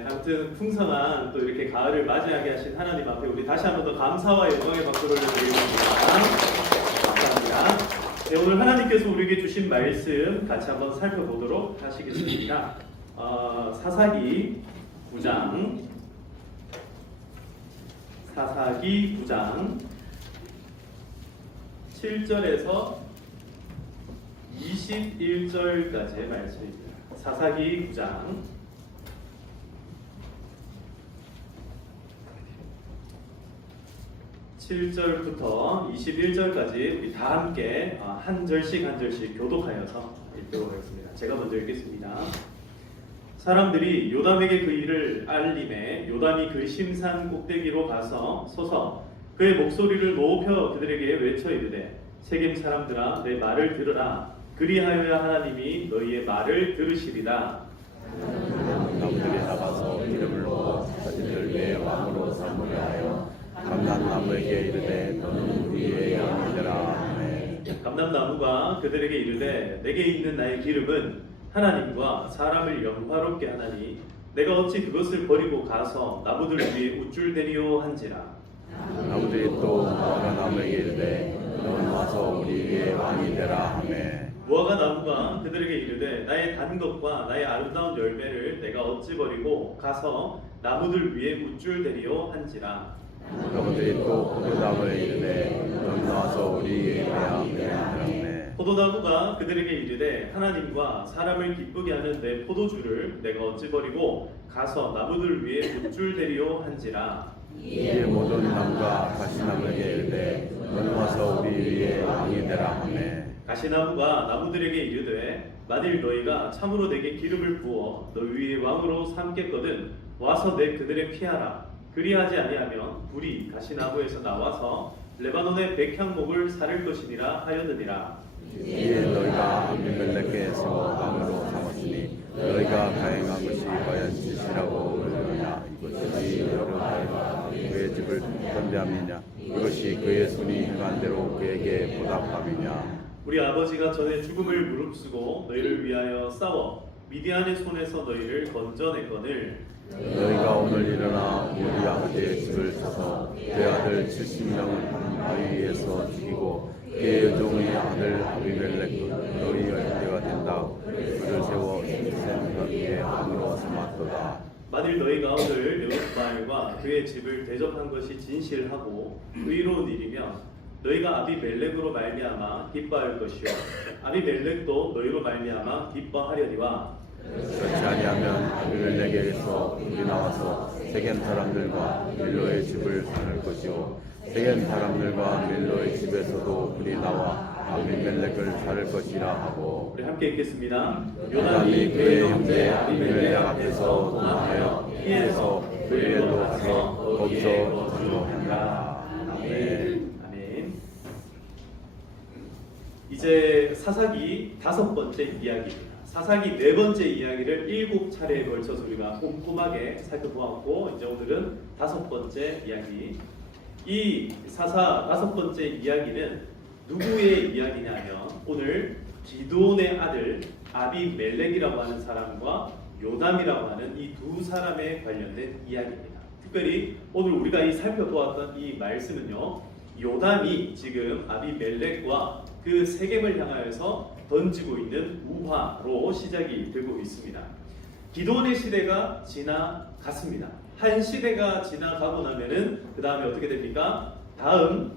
아무튼 풍성한 또 이렇게 가을을 맞이하게 하신 하나님 앞에 우리 다시 한번 더 감사와 영광의 박수를 드리겠습니다. 감사합니다. 네, 오늘 하나님께서 우리에게 주신 말씀 같이 한번 살펴보도록 하시겠습니다. 사사기 9장 7절에서 21절까지의 말씀입니다. 사사기 9장 7절부터 21절까지 우리 다 함께 한 절씩 한 절씩 교독하여서 읽도록 하겠습니다. 제가 먼저 읽겠습니다. 사람들이 요담에게 그 일을 알림해 요담이 그 심산 꼭대기로 가서 서서 그의 목소리를 높여 그들에게 외쳐 이르되 세겜 사람들아 내 말을 들으라 그리하여야 하나님이 너희의 말을 들으시리라. 나무들이 나가서 기름을 넣어 자신을 내 왕으로 삼으려 하여 감람나무에게 이르되 너는 우리의 왕이 되라. 감람나무가 그들에게 이르되 내게 있는 나의 기름은 하나님과 사람을 영화롭게 하나니 내가 어찌 그것을 버리고 가서 나무들 위에 우쭐대리오 한지라. 나무들이 또 무화과 나무에게 이르되 너는 와서 우리 위에 왕이 되라 하매 무화과 나무가 그들에게 이르되 나의 단 것과 나의 아름다운 열매를 내가 어찌 버리고 가서 나무들 위에 우쭐대리오 한지라. 나무들이 또 포도나무에 이르되 너는 와서 우리 위에 왕이 되라 하매 포도나무가 그들에게 이르되 하나님과 사람을 기쁘게 하는 내 포도주를 내가 어찌 버리고 가서 나무들 위에 우쭐대리오 한지라. 이에 모든 나무가 가시나무에게 이르되 너는 와서 우리 위에 왕이 되라 하매 가시나무가 나무들에게 이르되 만일 너희가 참으로 내게 기름을 부어 너 위에 왕으로 삼겠거든 와서 내 그들에 피하라. 그리하지 아니하면 불이 가시나무에서 나와서 레바논의 백향목을 사를 것이니라 하였느니라. 이에 너희가 아비멜렉에서 왕으로 삼았으니 너희가 가행한 것이 과연 짓이라고 그러느냐. 이것이 여호와가 그의 집을 건대함이냐. 이것이 그의 손이 행한 대로 그에게 보답함이냐. 우리 아버지가 전에 죽음을 무릅쓰고 너희를 위하여 싸워 미디안의 손에서 너희를 건져냈거늘 너희가 오늘 일어나 우리 아버지의 집을 쳐서 그 아들 70명을 한 바위 위에서 죽이고 그의 여종의 아들 아비멜렉 너희 열대가 된다. 그를 세워 셈현의 왕으로 삼았도다. 만일 너희가 오늘 여룻바알과 그의 집을 대접한 것이 진실하고 의로운 일이면 너희가 아비멜렉으로 말미암아 기뻐할 것이요 아비멜렉도 너희로 말미암아 기뻐하려니와. 그렇지 아니하면 아비멜렉에게서 불이 나와서 세겜 사람들과 밀로의 집을 살릴 것이요 세겜 사람들과 밀로의 집에서도 불이 나와 아비멜렉을 살릴 것이라 하고. 우리 함께 읽겠습니다. 요담이 그의 형제 아비멜렉 앞에서 도망하여 피해서 그에게로 가서 거기서 주저한다. 아멘. 아멘. 이제 사사기 5번째 이야기입니다. 사사기 4번째 이야기를 7차례에 걸쳐서 우리가 꼼꼼하게 살펴보았고 이제 오늘은 5번째 이야기. 이 사사 5번째 이야기는 누구의 이야기냐면 오늘 기드온의 아들 아비멜렉이라고 하는 사람과 요담이라고 하는 이 두 사람에 관련된 이야기입니다. 특별히 오늘 우리가 이 살펴보았던 이 말씀은요, 요담이 지금 아비멜렉과 그 세겜을 향하여서 던지고 있는 우화로 시작이 되고 있습니다. 기드온의 시대가 지나갔습니다. 한 시대가 지나가고 나면은 그 다음에 어떻게 됩니까? 다음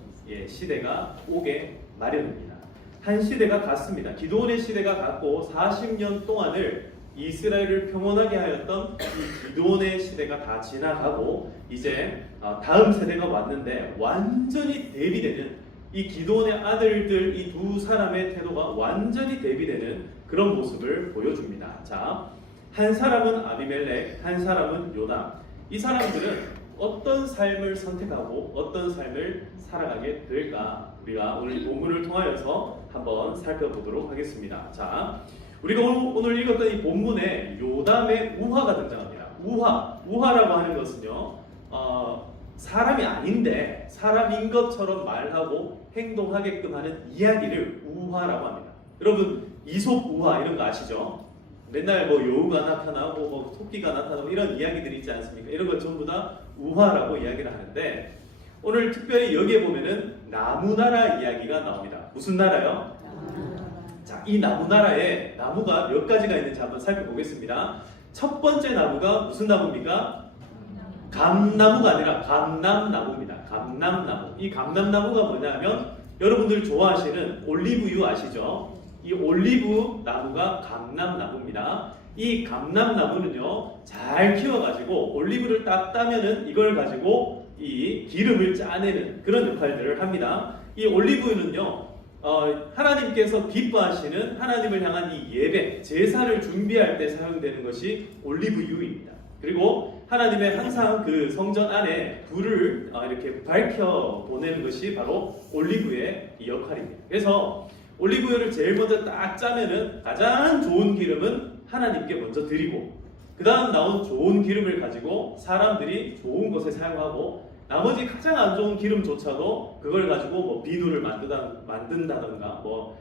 시대가 오게 마련입니다. 한 시대가 갔습니다. 기드온의 시대가 갔고 40년 동안을 이스라엘을 평온하게 하였던 이 기드온의 시대가 다 지나가고 이제 다음 세대가 왔는데 완전히 대비되는 이 기드온의 아들들 이 두 사람의 태도가 완전히 대비되는 그런 모습을 보여줍니다. 자, 한 사람은 아비멜렉, 한 사람은 요담. 이 사람들은 어떤 삶을 선택하고 어떤 삶을 살아가게 될까? 우리가 오늘 본문을 통하여서 한번 살펴보도록 하겠습니다. 자, 우리가 오늘 읽었던 이 본문에 요담의 우화가 등장합니다. 우화라고 하는 것은요, 사람이 아닌데 사람인 것처럼 말하고 행동하게끔 하는 이야기를 우화라고 합니다. 여러분 이솝 우화 이런 거 아시죠? 맨날 뭐 여우가 나타나고 뭐 토끼가 나타나고 이런 이야기들이 있지 않습니까? 이런 것 전부 다 우화라고 이야기를 하는데 오늘 특별히 여기에 보면은 나무나라 이야기가 나옵니다. 무슨 나라요? 자, 이 나무나라에 나무가 몇 가지가 있는지 한번 살펴보겠습니다. 첫 번째 나무가 무슨 나무입니까? 감나무가 아니라 감람나무입니다. 감람나무. 이 감람나무가 뭐냐면 여러분들 좋아하시는 올리브유 아시죠? 이 올리브 나무가 감람나무입니다. 이 감람나무는요 잘 키워가지고 올리브를 딱 따면은 이걸 가지고 이 기름을 짜내는 그런 역할들을 합니다. 이 올리브유는요 하나님께서 기뻐하시는 하나님을 향한 이 예배, 제사를 준비할 때 사용되는 것이 올리브유입니다. 그리고 하나님의 항상 그 성전 안에 불을 이렇게 밝혀 보내는 것이 바로 올리브유의 역할입니다. 그래서 올리브유를 제일 먼저 딱 짜면은 가장 좋은 기름은 하나님께 먼저 드리고 그 다음 나온 좋은 기름을 가지고 사람들이 좋은 것에 사용하고 나머지 가장 안 좋은 기름조차도 그걸 가지고 뭐 비누를 만든다던가 뭐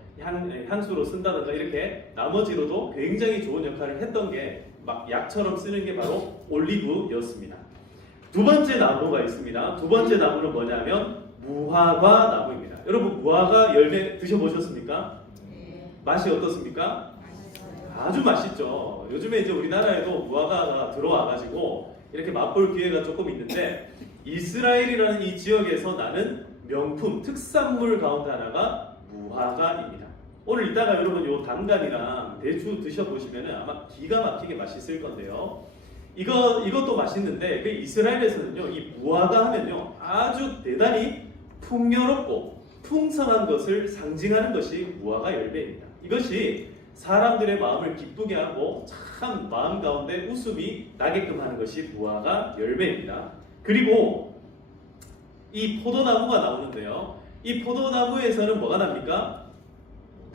향수로 쓴다던가 이렇게 나머지로도 굉장히 좋은 역할을 했던 게 막 약처럼 쓰는 게 바로 올리브였습니다. 두 번째 나무가 있습니다. 두 번째 나무는 뭐냐면 무화과 나무입니다. 여러분 무화과 열매 드셔보셨습니까? 네. 맛이 어떻습니까? 아주 맛있죠. 요즘에 이제 우리나라에도 무화과가 들어와가지고 이렇게 맛볼 기회가 조금 있는데 이스라엘이라는 이 지역에서 나는 명품 특산물 가운데 하나가 무화과입니다. 오늘 이따가 여러분 요 단감이랑 대추 드셔보시면 아마 기가 막히게 맛있을 건데요. 이것도 맛있는데 그 이스라엘에서는요 이 무화과 하면요 아주 대단히 풍요롭고 풍성한 것을 상징하는 것이 무화과 열매입니다. 이것이 사람들의 마음을 기쁘게 하고 참 마음 가운데 웃음이 나게끔 하는 것이 무화과 열매입니다. 그리고 이 포도나무가 나오는데요. 이 포도나무에서는 뭐가 납니까?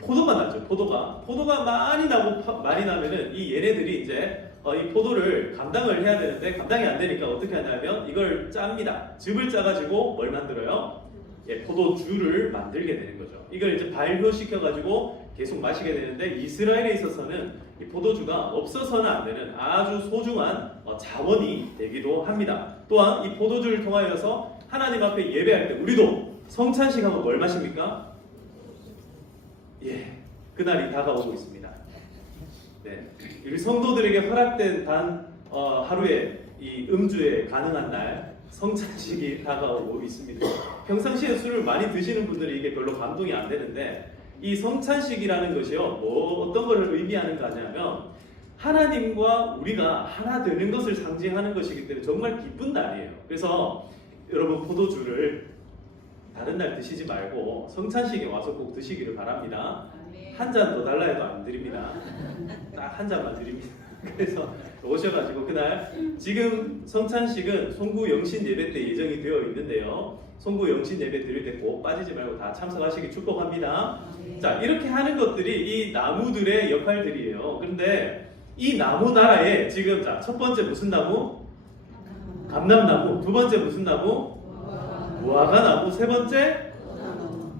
포도가 나죠. 포도가 많이 나고 많이 나면은 이 얘네들이 이제 이 포도를 감당을 해야 되는데 감당이 안 되니까 어떻게 하냐면 이걸 짭니다. 즙을 짜가지고 뭘 만들어요? 예, 포도주를 만들게 되는 거죠. 이걸 이제 발효시켜가지고 계속 마시게 되는데 이스라엘에 있어서는 이 포도주가 없어서는 안 되는 아주 소중한 자원이 되기도 합니다. 또한 이 포도주를 통하여서 하나님 앞에 예배할 때 우리도 성찬식 하면 뭘 마십니까? 예, 그날이 다가오고 있습니다. 네, 우리 성도들에게 허락된 하루에 이 음주에 가능한 날 성찬식이 다가오고 있습니다. 평상시에 술을 많이 드시는 분들이 이게 별로 감동이 안 되는데 이 성찬식이라는 것이요, 어떤 것을 의미하는가 하냐면 하나님과 우리가 하나 되는 것을 상징하는 것이기 때문에 정말 기쁜 날이에요. 그래서 여러분 포도주를 다른 날 드시지 말고 성찬식에 와서 꼭 드시기를 바랍니다. 한 잔 더 달라 해도 안 드립니다. 딱 한 잔만 드립니다. 그래서 오셔가지고 그날 지금 성찬식은 송구 영신 예배 때 예정이 되어 있는데요. 송구 영신 예배 드릴 때 꼭 빠지지 말고 다 참석하시기 축복합니다. 자, 이렇게 하는 것들이 이 나무들의 역할들이에요. 그런데 이 나무 나라에 지금 자, 첫 번째 무슨 나무? 감람나무. 두 번째 무슨 나무? 무화과 나무. 세 번째?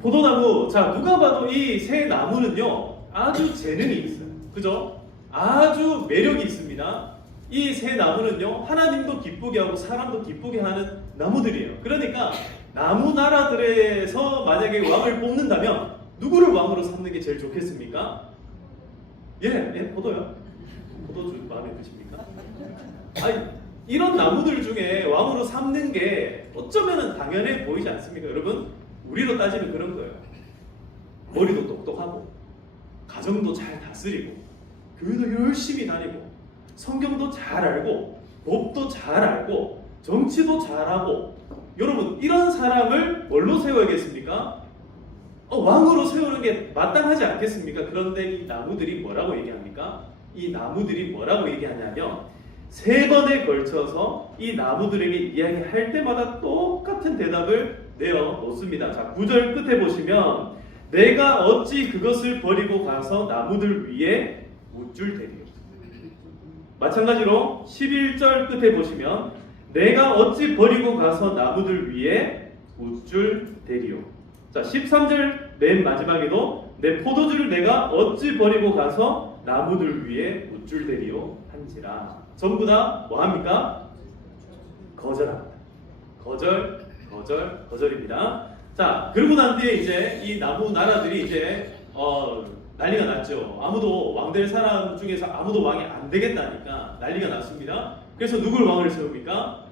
포도나무. 자, 누가 봐도 이 세 나무는요 아주 재능이 있어요. 그죠? 아주 매력이 있습니다. 이 세 나무는요 하나님도 기쁘게 하고 사람도 기쁘게 하는 나무들이에요. 그러니까 나무 나라들에서 만약에 왕을 뽑는다면 누구를 왕으로 삼는 게 제일 좋겠습니까? 예, 포도요. 포도주 마음에 드십니까? 아니, 이런 나무들 중에 왕으로 삼는 게 어쩌면 당연해 보이지 않습니까? 여러분, 우리로 따지면 그런 거예요. 머리도 똑똑하고 가정도 잘 다스리고 교회도 열심히 다니고 성경도 잘 알고 법도 잘 알고 정치도 잘하고 여러분 이런 사람을 뭘로 세워야겠습니까? 왕으로 세우는 게 마땅하지 않겠습니까? 그런데 이 나무들이 뭐라고 얘기합니까? 이 나무들이 뭐라고 얘기하냐면 세 번에 걸쳐서 이 나무들에게 이야기할 때마다 똑같은 대답을 내어 놓습니다. 자, 9절 끝에 보시면 내가 어찌 그것을 버리고 가서 나무들 위에 묻줄 테리요. 마찬가지로 11절 끝에 보시면 내가 어찌 버리고 가서 나무들 위에 묻줄 테리요. 자, 13절 맨 마지막에도 내 포도주를 내가 어찌 버리고 가서 나무들 위에 우쭐대리요 한지라. 전부 다 뭐합니까? 거절합니다. 거절입니다. 자, 그러고 난 뒤에 이제 이 나무 나라들이 이제 난리가 났죠. 아무도 왕될 사람 중에서 아무도 왕이 안 되겠다니까 난리가 났습니다. 그래서 누굴 왕을 세웁니까?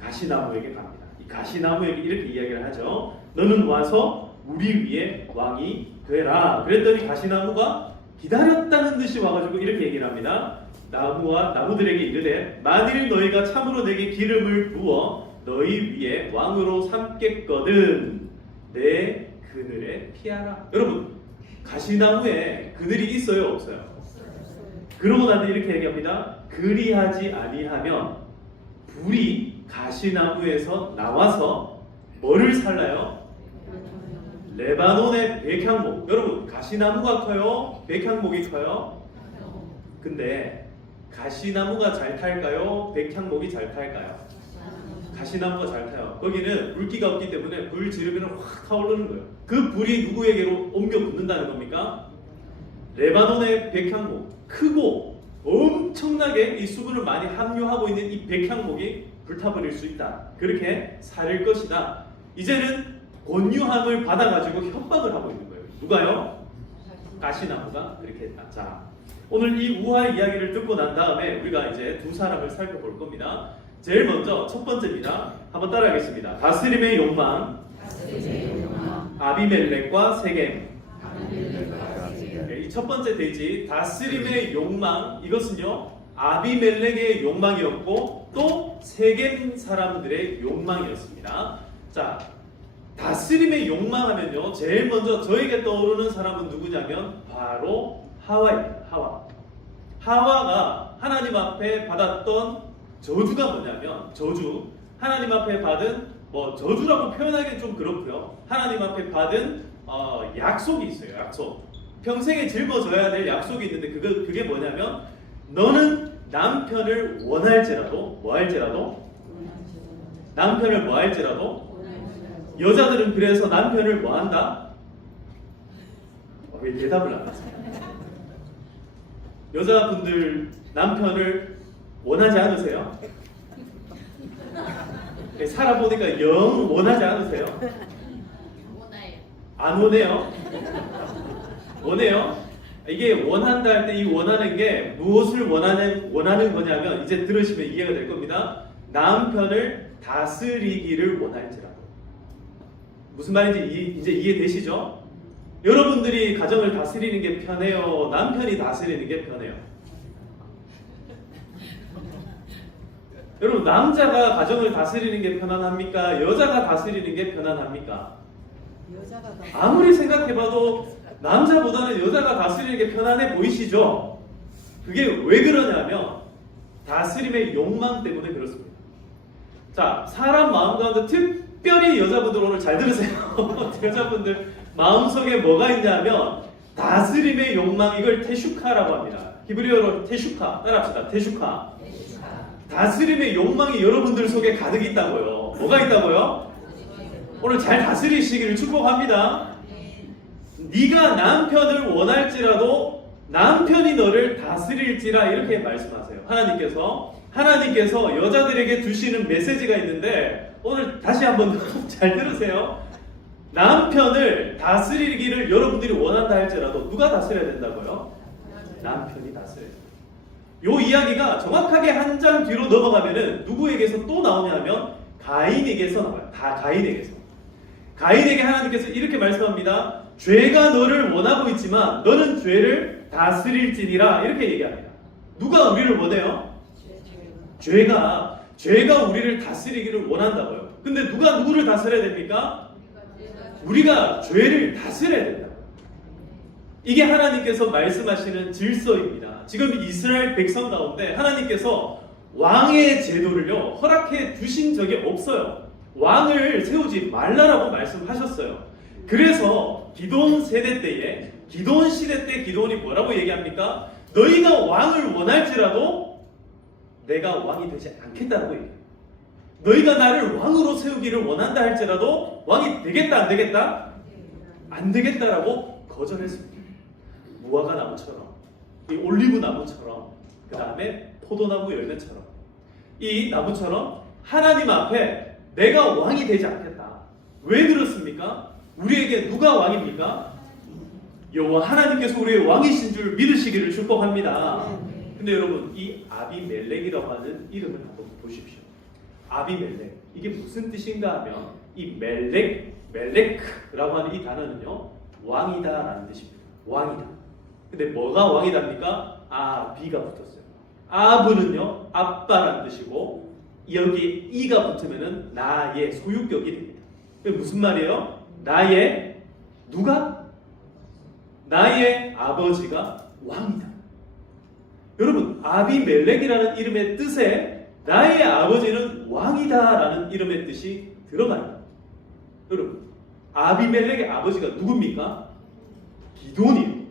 가시나무에게 갑니다. 이 가시나무에게 이렇게 이야기를 하죠. 너는 와서 우리 위에 왕이 되라. 그랬더니 가시나무가 기다렸다는 듯이 와가지고 이렇게 얘기를 합니다. 나무와 나무들에게 이르되 만일 너희가 참으로 내게 기름을 부어 너희 위에 왕으로 삼겠거든 내 그늘에 피하라. 여러분, 가시나무에 그늘이 있어요, 없어요? 그러고 난 뒤에 이렇게 얘기합니다. 그리하지 아니하면 불이 가시나무에서 나와서 뭐를 살라요? 레바논의 백향목. 여러분, 가시나무가 커요? 백향목이 커요? 근데 가시나무가 잘 탈까요? 백향목이 잘 탈까요? 가시나무가 잘 타요. 거기는 물기가 없기 때문에 불 지르면 확 타오르는 거예요. 그 불이 누구에게로 옮겨 붙는다는 겁니까? 레바논의 백향목, 크고 엄청나게 이 수분을 많이 함유하고 있는 이 백향목이 불타버릴 수 있다. 그렇게 살릴 것이다. 이제는 권유함을 받아가지고 협박을 하고 있는 거예요. 누가요? 가시나무가 그렇게 했다. 자, 오늘 이 우화의 이야기를 듣고 난 다음에 우리가 이제 두 사람을 살펴볼 겁니다. 제일 먼저 첫 번째입니다. 한번 따라하겠습니다. 다스림의 욕망, 아비멜렉과 세겜. 이 첫 번째 돼지 다스림의 욕망, 이것은요 아비멜렉의 욕망이었고 또 세겜 사람들의 욕망이었습니다. 자, 다스림의 욕망하면요 제일 먼저 저에게 떠오르는 사람은 누구냐면 바로 하와입니다. 하와가 하나님 앞에 받았던 저주가 뭐냐면, 저주, 하나님 앞에 받은 저주라고 표현하기는 좀 그렇고요. 하나님 앞에 받은 약속이 있어요. 약속. 평생에 짊어져야 될 약속이 있는데 그게 뭐냐면 너는 남편을 원할지라도 남편을 뭐할지라도 여자들은 그래서 남편을 뭐한다? 왜 대답을 안 하세요? 여자분들 남편을 원하지 않으세요? 살아보니까 영 원하지 않으세요? 안 원해요? 원해요? 이게 원한다 할 때 이 원하는 게 무엇을 원하는 거냐면 이제 들으시면 이해가 될 겁니다. 남편을 다스리기를 원할지라도. 무슨 말인지 이제 이해되시죠? 여러분들이 가정을 다스리는 게 편해요? 남편이 다스리는 게 편해요? 여러분, 남자가 가정을 다스리는 게 편안합니까? 여자가 다스리는 게 편안합니까? 아무리 생각해봐도 남자보다는 여자가 다스리는 게 편안해 보이시죠? 그게 왜 그러냐면 다스림의 욕망 때문에 그렇습니다. 자, 사람 마음 가운데 특별히 여자분들 오늘 잘 들으세요. 여자분들 마음속에 뭐가 있냐면 다스림의 욕망, 이걸 테슈카라고 합니다. 히브리어로 테슈카, 따라합시다. 테슈카. 다스림의 욕망이 여러분들 속에 가득 있다고요. 뭐가 있다고요? 오늘 잘 다스리시기를 축복합니다. 네가 남편을 원할지라도 남편이 너를 다스릴지라, 이렇게 말씀하세요. 하나님께서 여자들에게 주시는 메시지가 있는데 오늘 다시 한번 잘 들으세요. 남편을 다스리기를 여러분들이 원한다 할지라도 누가 다스려야 된다고요? 남편이 다스려야 돼요. 요 이야기가 정확하게 한 장 뒤로 넘어가면은 누구에게서 또 나오냐면 가인에게서 나와요. 가인에게 하나님께서 이렇게 말씀합니다. 죄가 너를 원하고 있지만 너는 죄를 다스릴지니라, 이렇게 얘기합니다. 누가 우리를 원해요? 죄가 우리를 다스리기를 원한다고요. 근데 누가 누구를 다스려야 됩니까? 우리가 죄를 다스려야 된다고요. 이게 하나님께서 말씀하시는 질서입니다. 지금 이스라엘 백성 가운데 하나님께서 왕의 제도를요 허락해 주신 적이 없어요. 왕을 세우지 말라라고 말씀하셨어요. 그래서 기드온 시대 때 기드온이 뭐라고 얘기합니까? 너희가 왕을 원할지라도 내가 왕이 되지 않겠다라고 얘기해요. 너희가 나를 왕으로 세우기를 원한다 할지라도 왕이 되겠다 안 되겠다? 안 되겠다라고 거절했습니다. 무화과 나무처럼, 이 올리브 나무처럼, 그 다음에 포도나무 열매처럼, 이 나무처럼 하나님 앞에 내가 왕이 되지 않겠다. 왜 그렇습니까? 우리에게 누가 왕입니까? 여호와 하나님께서 우리의 왕이신 줄 믿으시기를 축복합니다. 근데 여러분, 이 아비멜렉이라고 하는 이름을 한번 보십시오. 아비멜렉, 이게 무슨 뜻인가 하면 이 멜렉라고 하는 이 단어는요, 왕이다라는 뜻입니다. 왕이다. 근데 뭐가 왕이답니까? 아비가 붙었어요. 아브는요, 아빠라는 뜻이고, 여기 이가 붙으면은 나의 소유격이 됩니다. 이게 무슨 말이에요? 나의 누가? 나의 아버지가 왕이다. 여러분, 아비멜렉이라는 이름의 뜻에 나의 아버지는 왕이다라는 이름의 뜻이 들어가요. 여러분, 아비멜렉의 아버지가 누굽니까? 기드온이에요.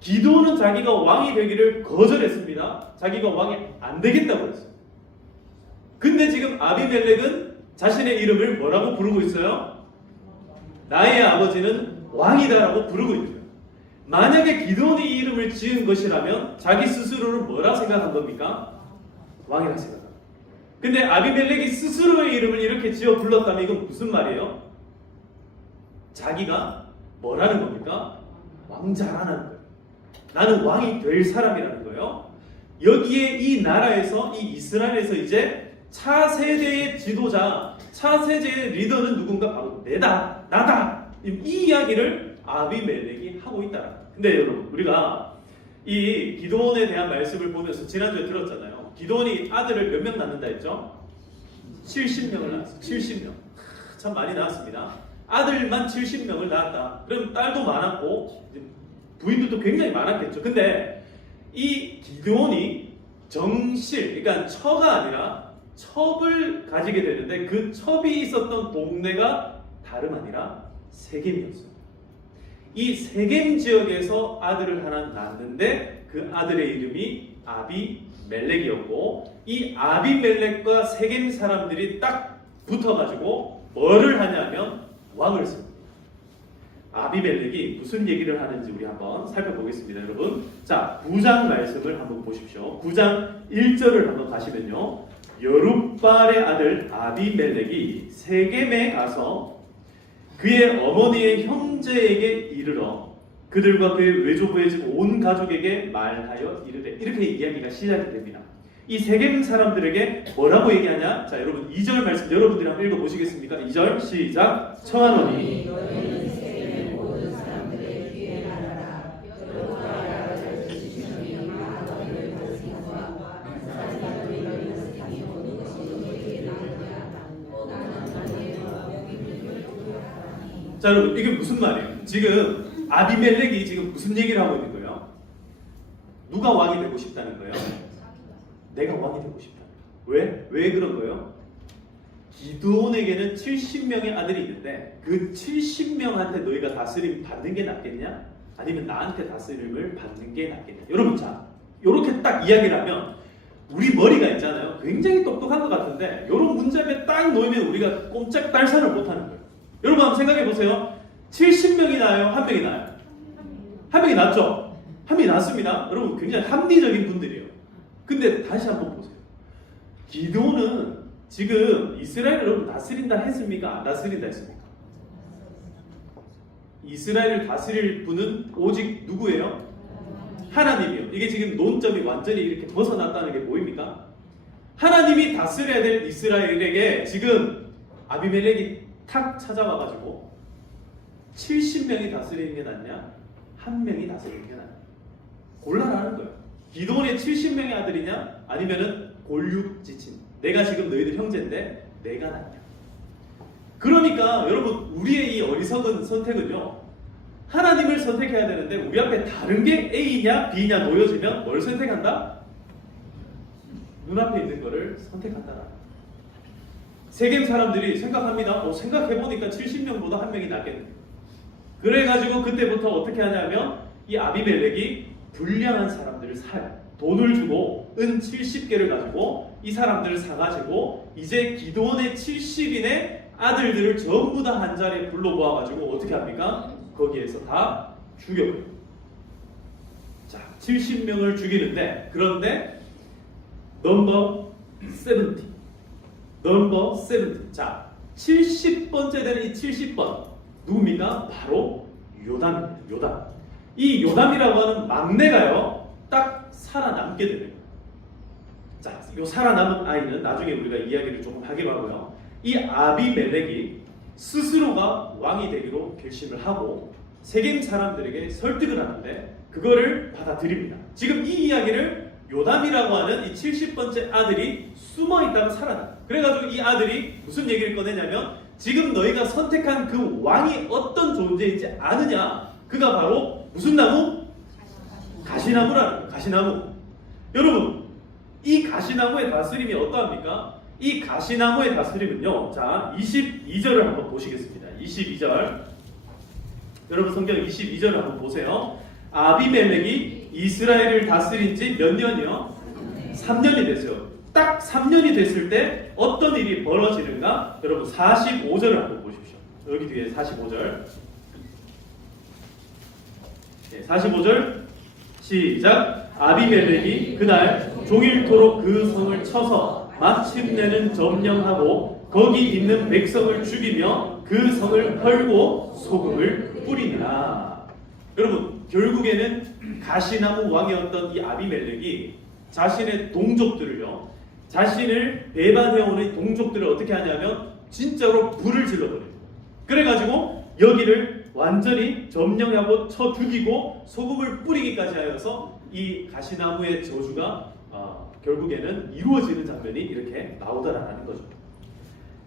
기드온은 자기가 왕이 되기를 거절했습니다. 자기가 왕이 안 되겠다고 했어요. 근데 지금 아비멜렉은 자신의 이름을 뭐라고 부르고 있어요? 나의 아버지는 왕이다라고 부르고 있어요. 만약에 기드온이 이 이름을 지은 것이라면 자기 스스로를 뭐라 생각한 겁니까? 왕이라 생각합니다. 근데 아비멜렉이 스스로의 이름을 이렇게 지어 불렀다면 이건 무슨 말이에요? 자기가 뭐라는 겁니까? 왕자라는 거예요. 나는 왕이 될 사람이라는 거예요. 여기에 이 나라에서, 이 이스라엘에서 이제 차세대의 지도자, 차세대의 리더는 누군가? 바로 내다, 나다. 이 이야기를 아비멜렉이 하고 있다. 근데 여러분, 우리가 이 기드온에 대한 말씀을 보면서 지난주에 들었잖아요. 기드온이 아들을 몇 명 낳는다 했죠? 70명을 낳았어요. 70명. 참 많이 낳았습니다. 아들만 70명을 낳았다. 그럼 딸도 많았고 부인들도 굉장히 많았겠죠. 근데 이 기드온이 정실, 그러니까 처가 아니라 첩을 가지게 되는데 그 첩이 있었던 동네가 다름 아니라 세겜이었어요. 이 세겜 지역에서 아들을 하나 낳았는데 그 아들의 이름이 아비멜렉이었고, 이 아비멜렉과 세겜 사람들이 딱 붙어가지고 뭐를 하냐면 왕을 씁니다. 아비멜렉이 무슨 얘기를 하는지 우리 한번 살펴보겠습니다, 여러분. 자, 9장 말씀을 한번 보십시오. 9장 1절을 한번 가시면요, 여룹발의 아들 아비멜렉이 세겜에 가서 그의 어머니의 형제에게 이르러 그들과 그의 외조부의 집 온 가족에게 말하여 이르되, 이렇게 이야기가 시작이 됩니다. 이 세겜 사람들에게 뭐라고 얘기하냐? 자, 여러분 2절 말씀 여러분들이 한번 읽어보시겠습니까? 2절 시작. 청하노니 자, 여러분 이게 무슨 말이에요? 지금 아비멜렉이 지금 무슨 얘기를 하고 있는 거예요? 누가 왕이 되고 싶다는 거예요? 내가 왕이 되고 싶다. 왜? 왜 그런 거예요? 기드온에게는 70명의 아들이 있는데 그 70명한테 너희가 다스림 받는 게 낫겠냐? 아니면 나한테 다스림을 받는 게 낫겠냐? 여러분, 자, 이렇게 딱 이야기를 하면 우리 머리가 있잖아요. 굉장히 똑똑한 것 같은데 이런 문제에 딱 놓이면 우리가 꼼짝 달싹을 못하는 거예요. 여러분 한번 생각해 보세요. 70명이 나아요? 한 명이 나아요? 한 명이 낫죠? 한 명이 낫습니다. 여러분 굉장히 합리적인 분들이에요. 근데 다시 한번 보세요. 기드온은 지금 이스라엘을 여러분 다스린다 했습니까? 안 다스린다 했습니까? 이스라엘을 다스릴 분은 오직 누구예요? 하나님이요. 이게 지금 논점이 완전히 이렇게 벗어났다는 게 보입니까? 하나님이 다스려야 될 이스라엘에게 지금 아비멜렉이 탁 찾아와가지고 70명이 다스리는 게 낫냐? 한 명이 다스리는 게 낫냐? 곤란하는 거예요. 기드온의 70명의 아들이냐? 아니면은 골육지친 내가 지금 너희들 형제인데 내가 낫냐? 그러니까 여러분 우리의 이 어리석은 선택은요, 하나님을 선택해야 되는데 우리 앞에 다른 게 A냐 B냐 놓여지면 뭘 선택한다? 눈앞에 있는 거를 선택한다. 세겜 사람들이 생각합니다. 생각해보니까 70명보다 한 명이 낫겠네. 그래가지고 그때부터 어떻게 하냐면 이 아비멜렉이 불량한 사람들을 사요. 돈을 주고 은 70개를 가지고 이 사람들을 사가지고 이제 기드온의 70인의 아들들을 전부 다 한 자리에 불러 모아가지고 어떻게 합니까? 거기에서 다 죽여버려요. 자, 70명을 죽이는데, 그런데 넘버 70. 넘버 70. 자, 70번째 되는 이 70번 누굽니까? 바로 요담입니다. 요담. 이 요담이라고 하는 막내가요, 딱 살아남게 되는. 자, 요 살아남은 아이는 나중에 우리가 이야기를 조금 하기로 하고요. 이 아비멜렉이 스스로가 왕이 되기로 결심을 하고 세겜 사람들에게 설득을 하는데 그거를 받아들입니다. 지금 이 이야기를 요담이라고 하는 이 70번째 아들이 숨어있다가 살아나. 그래가지고 이 아들이 무슨 얘기를 꺼내냐면 지금 너희가 선택한 그 왕이 어떤 존재인지 아느냐? 그가 바로 무슨 나무? 가시나무라는 거예요. 가시나무. 여러분, 이 가시나무의 다스림이 어떠합니까? 이 가시나무의 다스림은요. 자, 22절을 한번 보시겠습니다. 22절. 여러분 성경 22절을 한번 보세요. 아비멜렉이 이스라엘을 다스린 지 몇 년이요? 3년이 됐어요. 딱 3년이 됐을 때 어떤 일이 벌어지는가? 여러분 45절을 한번 보십시오. 여기 뒤에 45절. 네, 45절 시작. 아비멜렉이 그날 종일토록 그 성을 쳐서 마침내는 점령하고 거기 있는 백성을 죽이며 그 성을 헐고 소금을 뿌리니라. 여러분 결국에는 가시나무 왕이었던 이 아비멜렉이 자신의 동족들을요, 자신을 배반해오는 동족들을 어떻게 하냐면 진짜로 불을 질러버려요. 그래가지고 여기를 완전히 점령하고 쳐 죽이고 소금을 뿌리기까지 하여서 이 가시나무의 저주가 결국에는 이루어지는 장면이 이렇게 나오더라는 거죠.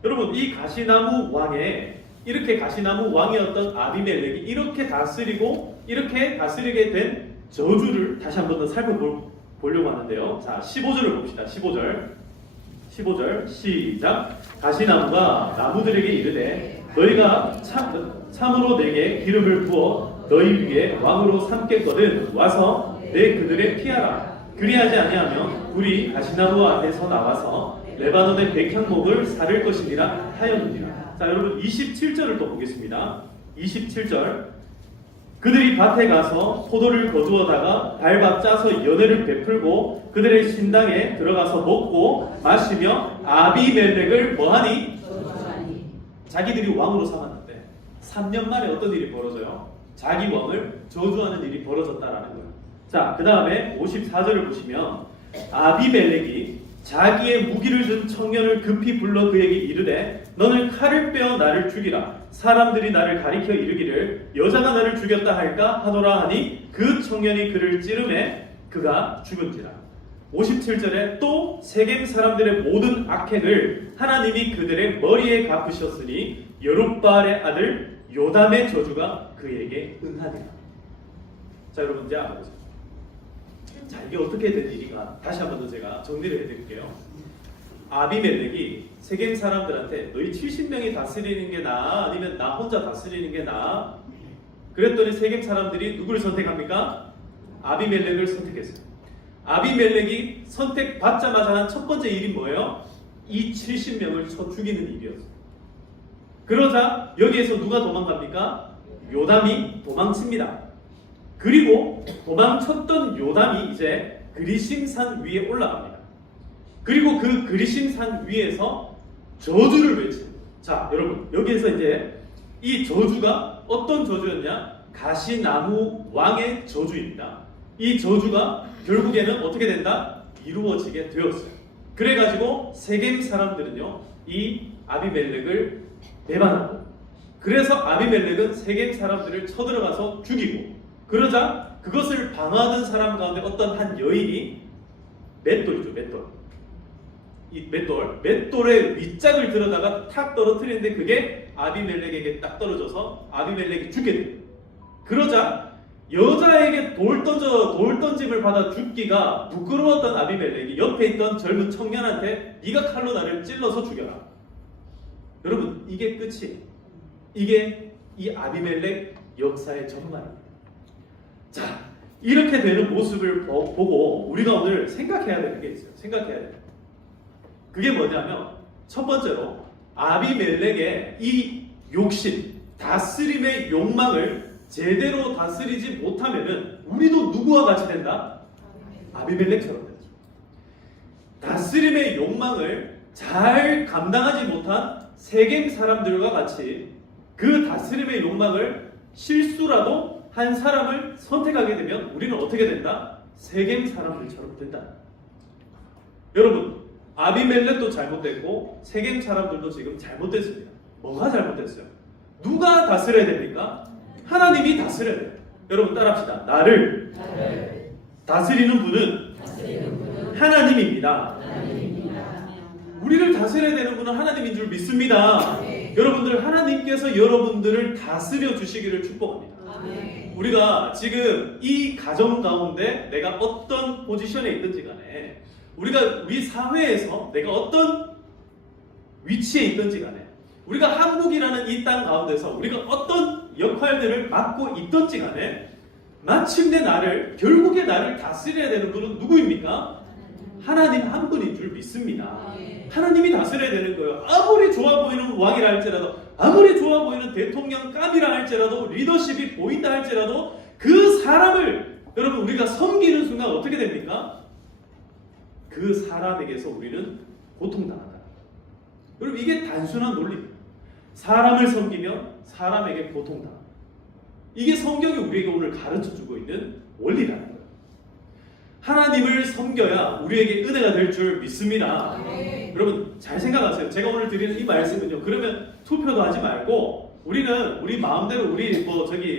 여러분 이 가시나무 왕의 이렇게 가시나무 왕이었던 아비멜렉이 이렇게 다스리고 이렇게 다스리게 된 저주를 다시 한 번 더 살펴보려고 하는데요. 자, 15절을 봅시다. 15절 시작. 가시나무가 나무들에게 이르되 너희가 참으로 내게 기름을 부어 너희 위에 왕으로 삼겠거든 와서 내 그들에 피하라. 그리하지 아니하면 불이 가시나무 앞에서 나와서 레바논의 백향목을 사를 것이니라 하였느니라. 자, 여러분 27절을 또 보겠습니다. 27절. 그들이 밭에 가서 포도를 거두어다가 밟아 짜서 연회를 베풀고 그들의 신당에 들어가서 먹고 마시며 아비멜렉을 뭐하니? 자기들이 왕으로 삼았는데 3년 만에 어떤 일이 벌어져요? 자기 왕을 저주하는 일이 벌어졌다라는 거예요. 자, 그 다음에 54절을 보시면 아비멜렉이 자기의 무기를 든 청년을 급히 불러 그에게 이르되 너는 칼을 빼어 나를 죽이라. 사람들이 나를 가리켜 이르기를 여자가 나를 죽였다 할까 하노라 하니 그 청년이 그를 찌르매 그가 죽은지라. 57절에 또 세겜 사람들의 모든 악행을 하나님이 그들의 머리에 갚으셨으니 여룹바알의 아들 요담의 저주가 그에게 응하니라. 자, 여러분 이제 알아보세요. 자, 이게 어떻게 된 일인가 다시 한 번 더 제가 정리를 해드릴게요. 아비멜렉이 세겜 사람들한테 너희 70명이 다스리는 게 나아 아니면 나 혼자 다스리는 게 나아? 그랬더니 세겜 사람들이 누구를 선택합니까? 아비멜렉을 선택했어요. 아비멜렉이 선택받자마자 한 첫 번째 일이 뭐예요? 이 70명을 쳐 죽이는 일이었어요. 그러자 여기에서 누가 도망갑니까? 요담이 도망칩니다. 그리고 도망쳤던 요담이 이제 그리심산 위에 올라갑니다. 그리고 그 그리심산 위에서 저주를 외칩니다. 자, 여러분 여기에서 이제 이 저주가 어떤 저주였냐? 가시나무 왕의 저주입니다. 이 저주가 결국에는 어떻게 된다? 이루어지게 되었어요. 그래가지고 세겜 사람들은요 이 아비멜렉을 배반하고, 그래서 아비멜렉은 세겜 사람들을 쳐들어가서 죽이고, 그러자 그것을 방어하던 사람 가운데 어떤 한 여인이 맷돌이죠, 맷돌. 이 맷돌의 윗짝을 들어다가 탁 떨어뜨리는데 그게 아비멜렉에게 딱 떨어져서 아비멜렉이 죽게 돼요. 그러자 여자에게 돌 던짐을 받아 죽기가 부끄러웠던 아비멜렉이 옆에 있던 젊은 청년한테 네가 칼로 나를 찔러서 죽여라. 여러분 이게 끝이에요. 이게 이 아비멜렉 역사의 전말입니다. 자, 이렇게 되는 모습을 보고 우리가 오늘 생각해야 되는 게 있어요. 생각해야 돼요. 그게 뭐냐면 첫 번째로 아비멜렉의 이 욕심, 다스림의 욕망을 제대로 다스리지 못하면은 우리도 누구와 같이 된다? 아비멜렉처럼 된다. 다스림의 욕망을 잘 감당하지 못한 세겜 사람들과 같이 그 다스림의 욕망을 실수라도 한 사람을 선택하게 되면 우리는 어떻게 된다? 세겜 사람들처럼 된다. 여러분, 아비멜렉도 잘못됐고 세겜 사람들도 지금 잘못됐습니다. 뭐가 잘못됐어요? 누가 다스려야 됩니까? 하나님이 다스려야 돼요. 여러분 따라합시다. 나를 다스리는 분은 하나님입니다. 우리를 다스려야 되는 분은 하나님인 줄 믿습니다. 여러분들, 하나님께서 여러분들을 다스려 주시기를 축복합니다. 우리가 지금 이 가정 가운데 내가 어떤 포지션에 있든지 간에, 우리가 우리 사회에서 내가 어떤 위치에 있든지 간에, 우리가 한국이라는 이 땅 가운데서 우리가 어떤 역할들을 맡고 있든지 간에 마침내 결국에 나를 다스려야 되는 분은 누구입니까? 하나님 한 분인 줄 믿습니다. 하나님이 다스려야 되는 거예요. 아무리 좋아 보이는 왕이라 할지라도, 아무리 좋아 보이는 대통령감이라 할지라도, 리더십이 보인다 할지라도 그 사람을 여러분 우리가 섬기는 순간 어떻게 됩니까? 그 사람에게서 우리는 고통당한다. 여러분, 이게 단순한 논리입니다. 사람을 섬기면 사람에게 고통당한다. 이게 성경이 우리에게 오늘 가르쳐주고 있는 원리라는 거예요. 하나님을 섬겨야 우리에게 은혜가 될 줄 믿습니다. 여러분 잘 생각하세요. 제가 오늘 드리는 이 말씀은요, 그러면 투표도 하지 말고 우리는 우리 마음대로 우리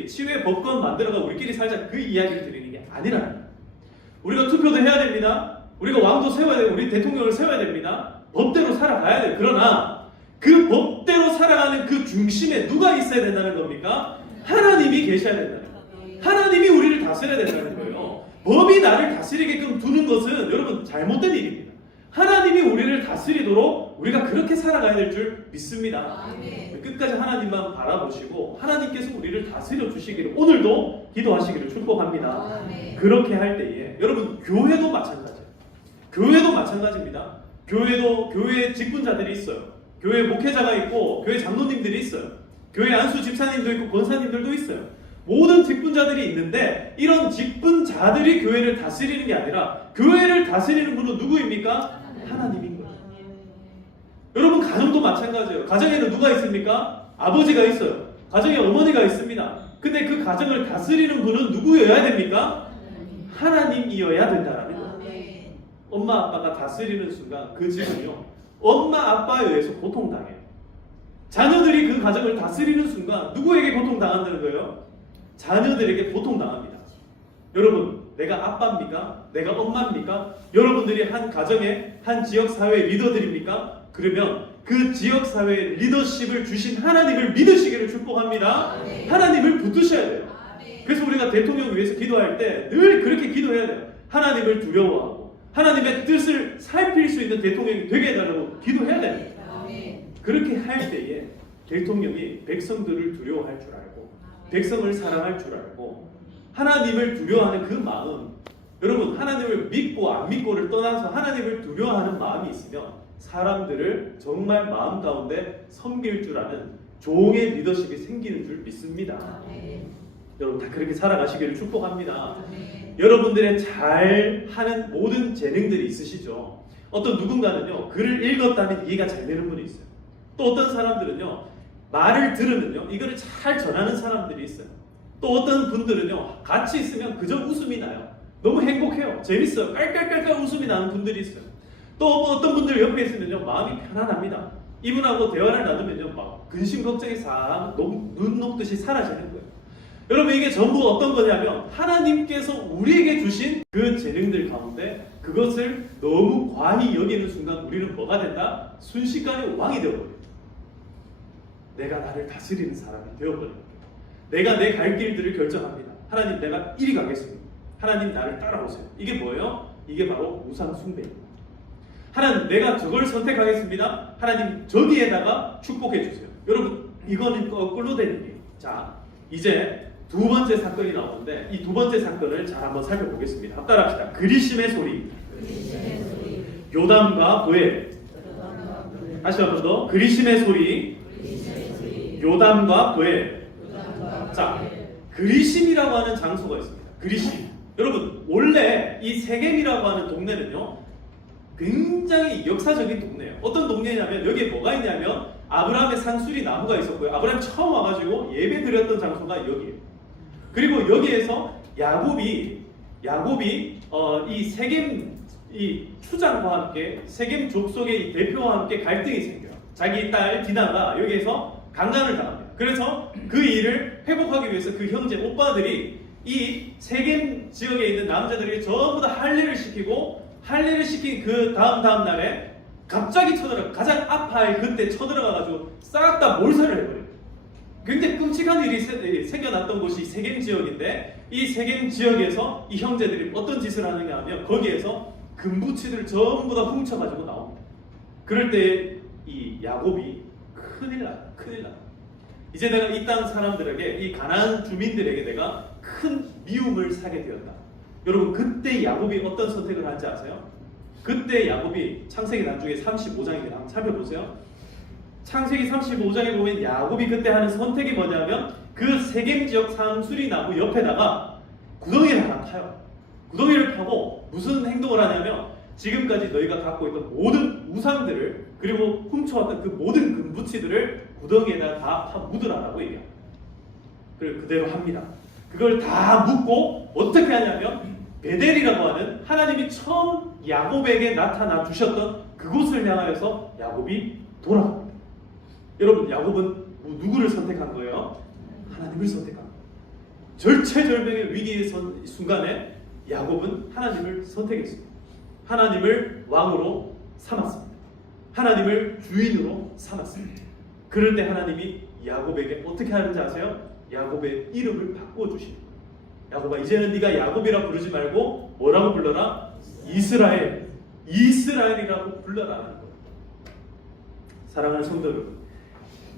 치유의 법권 만들어가 우리끼리 살자, 그 이야기를 드리는 게 아니라, 우리가 투표도 해야 됩니다. 우리가 왕도 세워야 되고 우리 대통령을 세워야 됩니다. 법대로 살아가야 돼요. 그러나 그 법대로 살아가는 그 중심에 누가 있어야 된다는 겁니까? 하나님이 계셔야 된다는 거예요. 하나님이 우리를 다스려야 된다는 거예요. 법이 나를 다스리게끔 두는 것은 여러분 잘못된 일입니다. 하나님이 우리를 다스리도록 우리가 그렇게 살아가야 될 줄 믿습니다. 끝까지 하나님만 바라보시고 하나님께서 우리를 다스려 주시기를 오늘도 기도하시기를 축복합니다. 그렇게 할 때에 여러분, 교회도 마찬가지예요. 교회도 마찬가지입니다. 교회 직분자들이 있어요. 교회 목회자가 있고 교회 장로님들이 있어요. 교회 안수 집사님도 있고 권사님들도 있어요. 모든 직분자들이 있는데 이런 직분자들이 교회를 다스리는 게 아니라 교회를 다스리는 분은 누구입니까? 하나님인 거예요. 여러분, 가정도 마찬가지예요. 가정에는 누가 있습니까? 아버지가 있어요. 가정에 어머니가 있습니다. 근데 그 가정을 다스리는 분은 누구여야 됩니까? 하나님이어야 된다라는 거예요. 엄마 아빠가 다스리는 순간 그 집은요, 엄마 아빠에 의해서 고통당해요. 자녀들이 그 가정을 다스리는 순간 누구에게 고통당한다는 거예요? 자녀들에게 고통당합니다. 여러분, 내가 아빠입니까? 내가 엄마입니까? 여러분들이 한 가정의 한 지역사회의 리더들입니까? 그러면 그 지역사회의 리더십을 주신 하나님을 믿으시기를 축복합니다. 하나님을 붙드셔야 돼요. 그래서 우리가 대통령을 위해서 기도할 때 늘 그렇게 기도해야 돼요. 하나님을 두려워하고 하나님의 뜻을 살필 수 있는 대통령이 되게 해달라고 기도해야 됩니다. 그렇게 할 때에 대통령이 백성들을 두려워할 줄 알고 백성을 사랑할 줄 알고 하나님을 두려워하는 그 마음, 여러분 하나님을 믿고 안 믿고를 떠나서 하나님을 두려워하는 마음이 있으면 사람들을 정말 마음 가운데 섬길 줄 아는 종의 리더십이 생기는 줄 믿습니다. 여러분 다 그렇게 살아가시기를 축복합니다. 여러분들의 잘하는 모든 재능들이 있으시죠. 어떤 누군가는요, 글을 읽었다면 이해가 잘 되는 분이 있어요. 또 어떤 사람들은요, 말을 들으면요 이거를 잘 전하는 사람들이 있어요. 또 어떤 분들은요, 같이 있으면 그저 웃음이 나요. 너무 행복해요. 재밌어요. 깔깔깔깔 웃음이 나는 분들이 있어요. 또 어떤 분들 옆에 있으면요, 마음이 편안합니다. 이분하고 대화를 나누면요, 막 근심 걱정이 싹 눈 녹듯이 사라지는 거예요. 여러분, 이게 전부 어떤 거냐면 하나님께서 우리에게 주신 그 재능들 가운데 그것을 너무 과히 여기는 순간 우리는 뭐가 된다? 순식간에 왕이 되어버려요. 내가 나를 다스리는 사람이 되어버립니다. 내가 내 갈 길들을 결정합니다. 하나님, 내가 이리 가겠습니다. 하나님, 나를 따라오세요. 이게 뭐예요? 이게 바로 우상 숭배입니다. 하나님, 내가 저걸 선택하겠습니다. 하나님, 저기에다가 축복해 주세요. 여러분, 이거는 거꾸로 되는 일이에요. 자, 이제 두 번째 사건이 나오는데 이 두 번째 사건을 잘 한번 살펴보겠습니다. 합달합시다. 그리심의 소리. 요담과 부엘. 다시 한 번 더. 그리심의 소리. 요담과 부엘. 자, 그리심이라고 하는 장소가 있습니다. 그리심. 여러분 원래 이 세겜이라고 하는 동네는요 굉장히 역사적인 동네예요. 어떤 동네냐면 여기에 뭐가 있냐면 아브라함의 상수리 나무가 있었고요. 아브라함이 처음 와가지고 예배 드렸던 장소가 여기예요. 그리고 여기에서 야곱이 이 세겜 이 추장과 함께 세겜 족속의 이 대표와 함께 갈등이 생겨요. 자기 딸 디나가 여기에서 강간을 당합니다. 그래서 그 일을 회복하기 위해서 그 형제 오빠들이 이 세겜 지역에 있는 남자들에게 전부 다 할례를 시키고 할례를 시킨 그 다음 날에 갑자기 가장 아파할 그때 쳐들어가가지고 싹 다 몰살을 해버려요. 굉장히 끔찍한 일이 생겨났던 곳이 세겜 지역인데 이 세겜 지역에서 이 형제들이 어떤 짓을 하느냐 하면 거기에서 금부치들을 전부 다 훔쳐가지고 나옵니다. 그럴 때 이 야곱이 큰일 나요. 이제 내가 이 땅 사람들에게 이 가나안 주민들에게 내가 큰 미움을 사게 되었다. 여러분 그때 야곱이 어떤 선택을 하는지 아세요? 그때 야곱이 창세기 나중에 35장입니다. 한번 살펴보세요. 창세기 35장에 보면 야곱이 그때 하는 선택이 뭐냐면 그 세겜 지역 상수리 나무 옆에다가 구덩이를 하나 파요. 구덩이를 파고 무슨 행동을 하냐면 지금까지 너희가 갖고 있던 모든 우상들을 그리고 훔쳐왔던 그 모든 금부치들을 구덩이에다 다 묻으라라고 얘기합니다. 그걸 그대로 합니다. 그걸 다 묻고 어떻게 하냐면 베델이라고 하는 하나님이 처음 야곱에게 나타나 주셨던 그곳을 향하여서 야곱이 돌아갑니다. 여러분 야곱은 누구를 선택한 거예요? 하나님을 선택한 거예요. 절체절명의 위기의 순간에 야곱은 하나님을 선택했습니다. 하나님을 왕으로 삼았습니다. 하나님을 주인으로 삼았습니다. 그럴 때 하나님이 야곱에게 어떻게 하는지 아세요? 야곱의 이름을 바꿔주십니다. 야곱아 이제는 네가 야곱이라 부르지 말고 뭐라고 불러라? 이스라엘이라고 불러라는 거예요. 사랑하는 성도 여러분,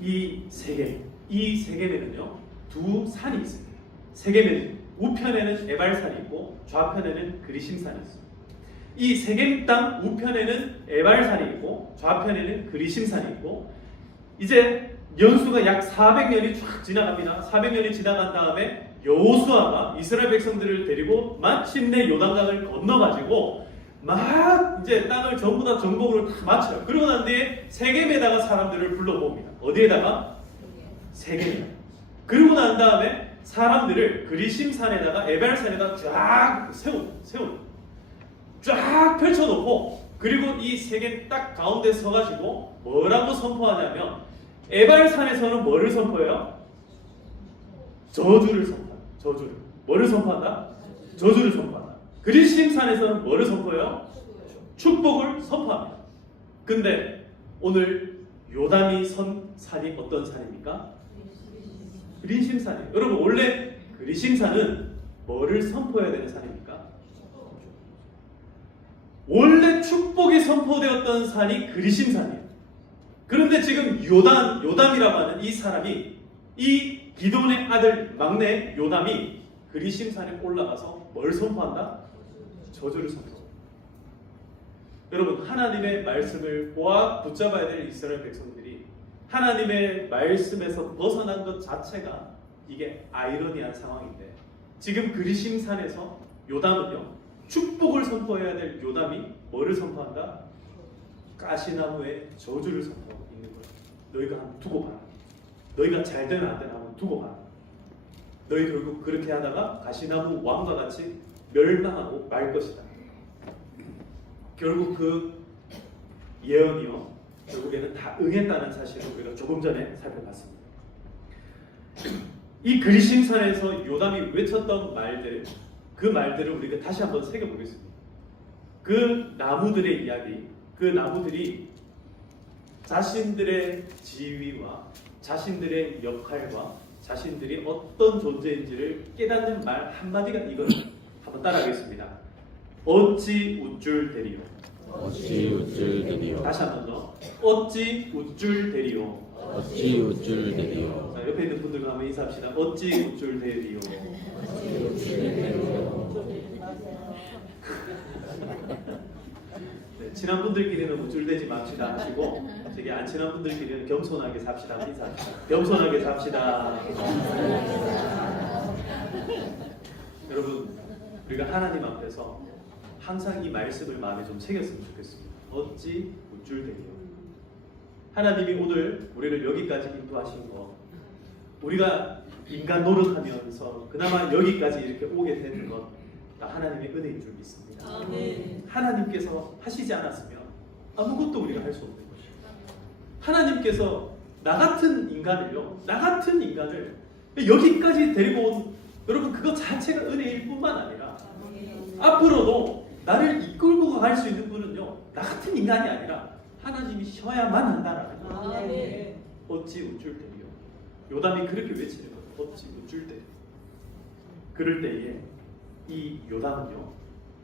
이 세겜에는요 두 산이 있습니다. 세겜에는 우편에는 에발산이 있고 좌편에는 그리심산이 있습니다. 이 세겜 땅 우편에는 에발산이 있고 좌편에는 그리심산이 있고 이제 연수가 약 400년이 쫙 지나갑니다. 400년이 지나간 다음에 여호수아가 이스라엘 백성들을 데리고 마침내 요단강을 건너가지고 막 이제 땅을 전부 다 정복으로 다 마쳐요. 그러고 난 뒤에 세겜에다가 사람들을 불러봅니다. 어디에다가? 세겜에. 그러고 난 다음에 사람들을 그리심산에다가 에발산에다 쫙 세웁니다. 쫙 펼쳐놓고 그리고 이 세겜 딱 가운데 서가지고 뭐라고 선포하냐면 에발산에서는 뭐를 선포해요? 저주를 선포한다. 저주를. 뭐를 선포한다? 저주를 선포한다. 그리심산에서는 뭐를 선포해요? 축복을 선포합니다. 근데 오늘 요담이 선 산이 어떤 산입니까? 그리심산이에요. 여러분 원래 그리심산은 뭐를 선포해야 되는 산입니까? 원래 축복이 선포되었던 산이 그리심산이에요. 그런데 지금 요담이라고 하는 이 사람이 이 기돈의 아들 막내 요담이 그리심산에 올라가서 뭘 선포한다? 저주를 선포합니다. 여러분 하나님의 말씀을 꽉 붙잡아야 될 이스라엘 백성들이 하나님의 말씀에서 벗어난 것 자체가 이게 아이러니한 상황인데 지금 그리심산에서 요담은요 축복을 선포해야 될 요담이 뭐를 선포한다? 가시나무에 저주를 선포하고 있는 거예요. 너희가 한번 두고 봐라. 너희가 잘 되나 안 되나 한번 두고 봐라. 너희 결국 그렇게 하다가 가시나무 왕과 같이 멸망하고 말 것이다. 결국 그 예언이요 결국에는 다 응했다는 사실을 우리가 조금 전에 살펴봤습니다. 이 그리심산에서 요담이 외쳤던 말들, 그 말들을 우리가 다시 한번 새겨보겠습니다. 그 나무들의 이야기, 그 나무들이 자신들의 지위와 자신들의 역할과 자신들이 어떤 존재인지를 깨닫는 말 한마디가 이거예요. 한번 따라하겠습니다. 어찌 우쭐대리요. 어찌 우쭐대리요. 다시 한번 더. 어찌 우쭐대리요. 어찌 우쭐대리요. 자, 옆에 있는 분들과 한번 인사합시다. 어찌 우쭐대리요. 네, 친한 분들끼리는 우쭐대지 맙시다 하시고 되게 안 친한 분들끼리는 겸손하게 삽시다 인사합시다. 겸손하게 삽시다. 여러분, 우리가 하나님 앞에서 항상 이 말씀을 마음에 좀 새겼으면 좋겠습니다. 어찌 우쭐대리요. 하나님이 오늘 우리를 여기까지 인도하신 것, 우리가 인간 노력하면서 그나마 여기까지 이렇게 오게 되는 것, 다 하나님의 은혜인 줄 믿습니다. 하나님께서 하시지 않았으면 아무것도 우리가 할 수 없는 것입니다. 하나님께서 나 같은 인간을 여기까지 데리고 온, 여러분, 그것 자체가 은혜일 뿐만 아니라 앞으로도 나를 이끌고 갈 수 있는 분은요, 나 같은 인간이 아니라 하나님이셔야만 한다라는 거예요. 어찌 우쭐대리요. 요담이 그렇게 외치는 거예요. 어찌 우쭐대리요. 그럴 때에 이 요담은요,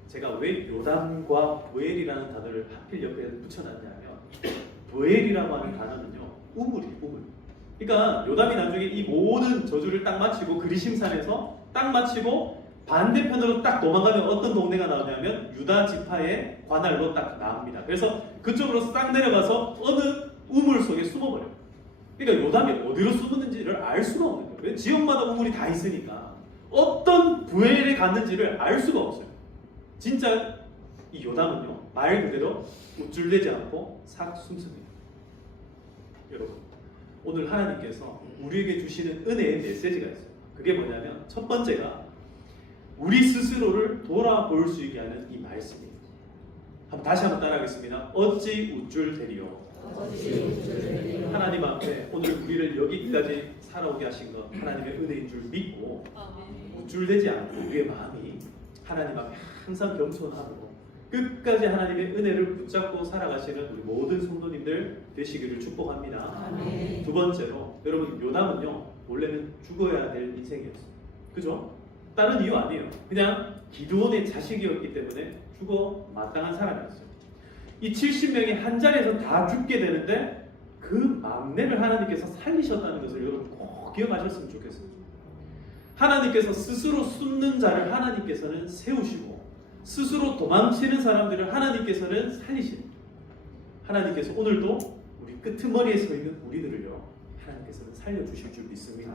제가 왜 요담과 부엘이라는 단어를 하필 옆에 붙여놨냐면, 부엘이라고 하는 단어는요, 우물이에요. 우물. 그러니까 요담이 나중에 이 모든 저주를 딱 마치고 그리심산에서 딱 마치고 반대편으로 딱 도망가면 어떤 동네가 나오냐면 유다 지파의 관할로 딱 나옵니다. 그래서 그쪽으로 싹 내려가서 어느 우물 속에 숨어버려요. 그러니까 요담이 어디로 숨었는지를 알 수가 없는 거예요. 지역마다 우물이 다 있으니까 어떤 부엘에 갔는지를 알 수가 없어요. 진짜 이 요담은요, 말 그대로 우쭐대지 않고 싹 숨습니다. 여러분, 오늘 하나님께서 우리에게 주시는 은혜의 메시지가 있어요. 그게 뭐냐면, 첫 번째가 우리 스스로를 돌아볼 수 있게 하는 이 말씀이에요. 다시 한번 따라하겠습니다. 어찌 우쭐대리요. 하나님 앞에 오늘 우리를 여기까지 살아오게 하신 것, 하나님의 은혜인 줄 믿고 우쭐대지 않고 우리의 마음이 하나님 앞에 항상 겸손하고 끝까지 하나님의 은혜를 붙잡고 살아가시는 우리 모든 성도님들 되시기를 축복합니다. 두 번째로, 여러분, 요담은요, 원래는 죽어야 될 인생이었어요. 그죠? 다른 이유 아니에요. 그냥 기드온의 자식이었기 때문에 죽어 마땅한 사람이었어요. 이 70명이 한 자리에서 다 죽게 되는데 그 막내를 하나님께서 살리셨다는 것을 여러분 꼭 기억하셨으면 좋겠어요. 하나님께서 스스로 숨는 자를 하나님께서는 세우시고 스스로 도망치는 사람들을 하나님께서는 살리십니다. 하나님께서 오늘도 우리 끄트머리에 서 있는 우리들을요, 하나님께서는 살려주실 줄 믿습니다.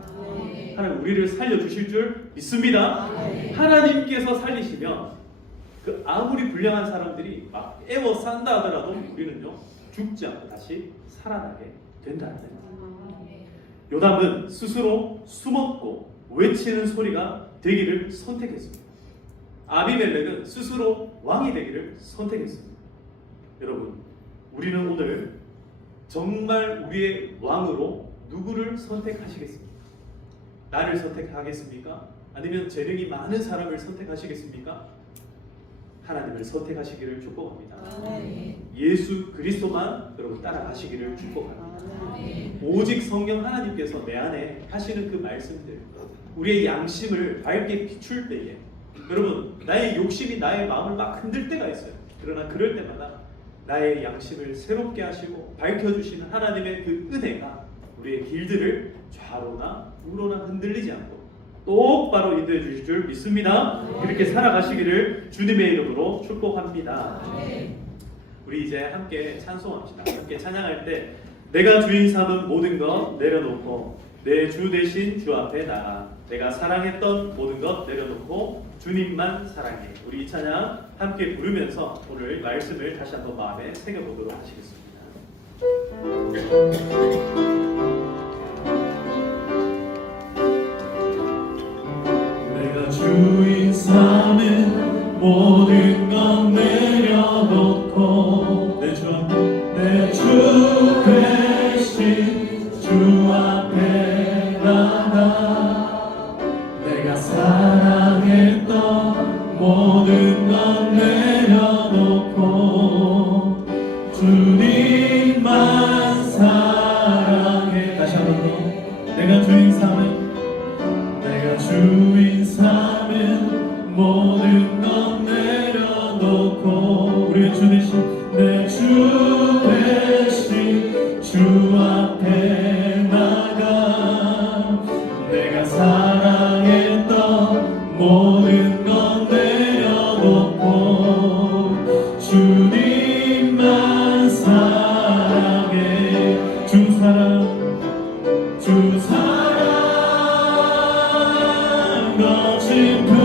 하나님 우리를 살려주실 줄 믿습니다. 하나님께서 살리시면 그 아무리 불량한 사람들이 막 애워싼다 하더라도 우리는요, 죽지 않고 다시 살아나게 된다는 거예요. 요담은 스스로 숨었고 외치는 소리가 되기를 선택했습니다. 아비멜렉은 스스로 왕이 되기를 선택했습니다. 여러분, 우리는 오늘 정말 우리의 왕으로 누구를 선택하시겠습니까? 나를 선택하겠습니까? 아니면 재능이 많은 사람을 선택하시겠습니까? 하나님을 선택하시기를 축복합니다. 예수 그리스도만 여러분 따라가시기를 축복합니다. 오직 성령 하나님께서 내 안에 하시는 그 말씀들, 우리의 양심을 밝게 비출 때에 여러분, 나의 욕심이 나의 마음을 막 흔들 때가 있어요. 그러나 그럴 때마다 나의 양심을 새롭게 하시고 밝혀주시는 하나님의 그 은혜가 우리의 길들을 좌로나 우로나 흔들리지 않고 똑바로 인도해 주실 줄 믿습니다. 그렇게 살아가시기를 주님의 이름으로 축복합니다. 우리 이제 함께 찬송합시다. 함께 찬양할 때 내가 주인 삼은 모든 것 내려놓고 내 주 대신 주 앞에 나가 내가 사랑했던 모든 것 내려놓고 주님만 사랑해. 우리 이 찬양 함께 부르면서 오늘 말씀을 다시 한번 마음에 새겨보도록 하시겠습니다. 내가 주인 삼은 모든 것 내려놓고 내 주 대신 주 앞에 나가 내가 사랑했던 모든 것 내려놓고 주님만 사랑해. 다시 한번 더. 내가 주인 삼은 모든 것 내려놓고 우리의 주 대신 내 주 대신 주 앞에 나가 내가 사랑했던 모든 것 내려놓고 주님만 사랑해. 주 사랑 거친 분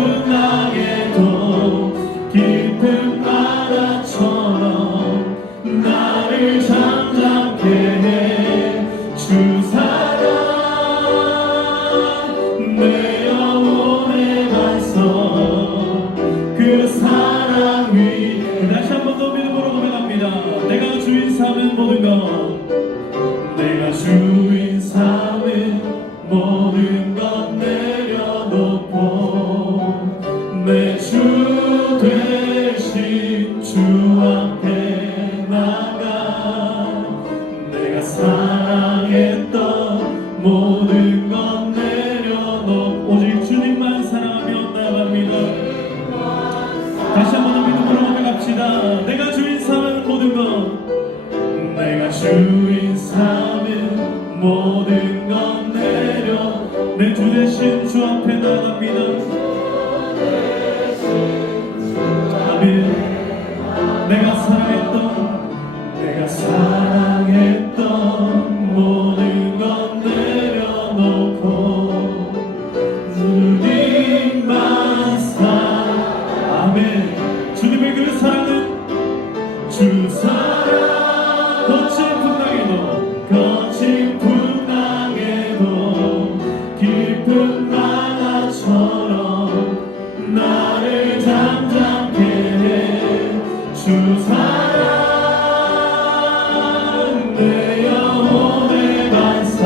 사랑했던 모든 것 내려놓고 오직 주님만 사랑하며 나갑니다. 다시 한번 믿음으로 고백합시다. 내가 주인 삼은 모든 것, 내가 주인 삼은 모든 것 내려 내 주 대신 주 앞에 나갑니다. 아멘. 내가 사랑했던 모든 것 내려놓고 주님만 아멘. 주님의 그 사랑은 주 사랑 거친 풍랑에도 깊은 바다처럼 나를 잠잠케 해. 주 사랑 내 영혼의 반석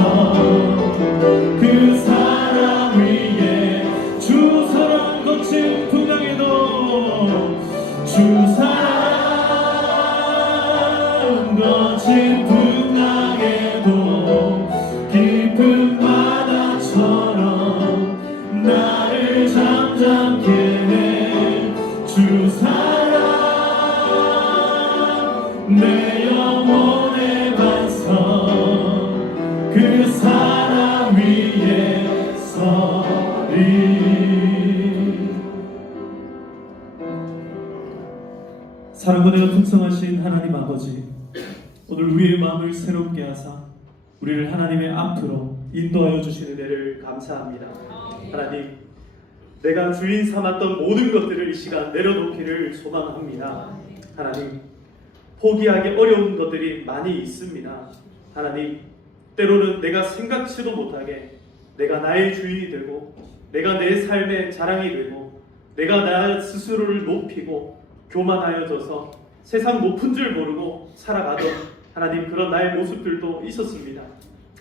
그 사랑 위에 주 사랑 거친 풍랑에도 주 사랑 거친 풍랑에도 깊은 바다처럼 나를 잠잠케 해. 주 사랑 내 영혼의 반석 그 사랑 위에 서리. 사랑과 은혜가 풍성하신 하나님 아버지, 오늘 우리의 마음을 새롭게 하사 우리를 하나님의 앞으로 인도하여 주신 은혜를 감사합니다. 하나님, 내가 주인 삼았던 모든 것들을 이 시간 내려놓기를 소망합니다. 하나님, 포기하기 어려운 것들이 많이 있습니다. 하나님, 때로는 내가 생각지도 못하게 내가 나의 주인이 되고 내가 내 삶의 자랑이 되고 내가 나 스스로를 높이고 교만하여져서 세상 높은 줄 모르고 살아가던 하나님 그런 나의 모습들도 있었습니다.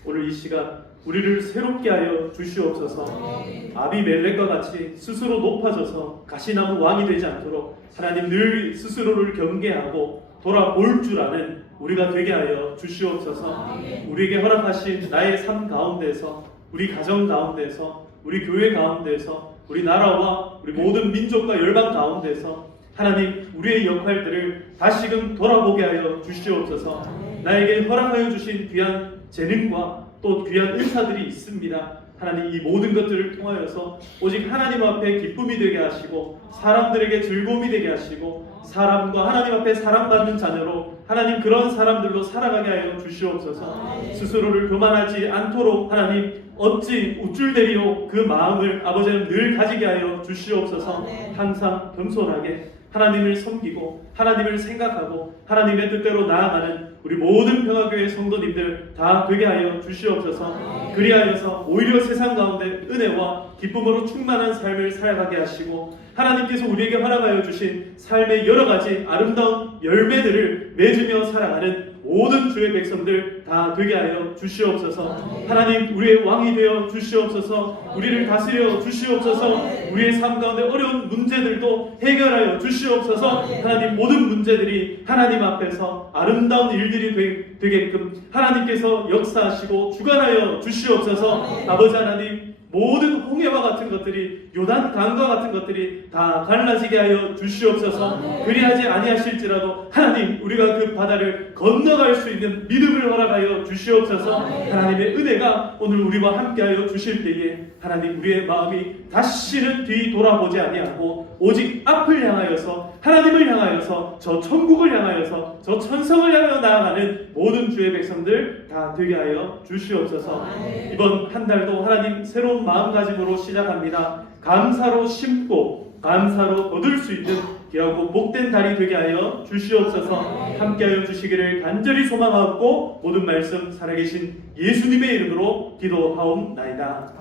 오늘 이 시간 우리를 새롭게 하여 주시옵소서. 아비멜렉과 같이 스스로 높아져서 가시나무 왕이 되지 않도록 하나님 늘 스스로를 경계하고 돌아볼 줄 아는 우리가 되게 하여 주시옵소서. 우리에게 허락하신 나의 삶 가운데서, 우리 가정 가운데서, 우리 교회 가운데서, 우리 나라와 우리 모든 민족과 열방 가운데서 하나님 우리의 역할들을 다시금 돌아보게 하여 주시옵소서. 나에게 허락하여 주신 귀한 재능과 또 귀한 은사들이 있습니다. 하나님 이 모든 것들을 통하여서 오직 하나님 앞에 기쁨이 되게 하시고 사람들에게 즐거움이 되게 하시고 사람과 하나님 앞에 사랑받는 자녀로 하나님 그런 사람들로 살아가게 하여 주시옵소서. 스스로를 교만하지 않도록 하나님 어찌 우쭐대리오 그 마음을 아버지는 늘 가지게 하여 주시옵소서. 항상 겸손하게 하나님을 섬기고 하나님을 생각하고 하나님의 뜻대로 나아가는 우리 모든 평화교회 성도님들 다 되게 하여 주시옵소서. 그리하여서 오히려 세상 가운데 은혜와 기쁨으로 충만한 삶을 살아가게 하시고 하나님께서 우리에게 허락하여 주신 삶의 여러 가지 아름다운 열매들을 맺으며 살아가는 모든 주의 백성들 다 되게 하여 주시옵소서. 하나님 우리의 왕이 되어 주시옵소서. 우리를 다스려 주시옵소서. 우리의 삶 가운데 어려운 문제들도 해결하여 주시옵소서. 하나님 모든 문제들이 하나님 앞에서 아름다운 일들이 되게끔 하나님께서 역사하시고 주관하여 주시옵소서. 아버지 하나님 모든 홍해와 같은 것들이 요단 강과 같은 것들이 다 갈라지게 하여 주시옵소서. 그리하지 아니하실지라도 하나님 우리가 그 바다를 건너갈 수 있는 믿음을 허락하여 주시옵소서. 하나님의 은혜가 오늘 우리와 함께하여 주실 때에 하나님 우리의 마음이 다시는 뒤돌아보지 아니하고 오직 앞을 향하여서 하나님을 향하여서 저 천국을 향하여서 저 천성을 향하여 나아가는 모든 주의 백성들 다 되게 하여 주시옵소서. 이번 한 달도 하나님 새로운 마음가짐으로 시작합니다. 감사로 심고 감사로 거둘 수 있는 귀하고 복된 달이 되게 하여 주시옵소서. 함께하여 주시기를 간절히 소망하고 모든 말씀 살아계신 예수님의 이름으로 기도하옵나이다.